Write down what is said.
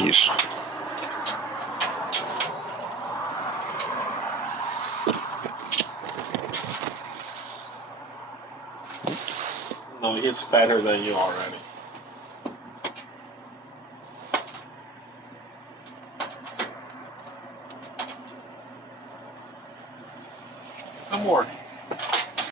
意识。No, he's fatter than you already. Some more.